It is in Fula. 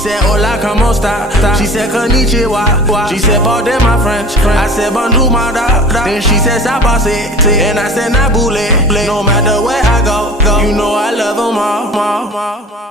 said, hola, como esta? She said, konnichiwa. She said, pardon my French. I said, bonjour, my da. Then she said, sabase. And I said, nabule. No matter where I go, you know I love them all.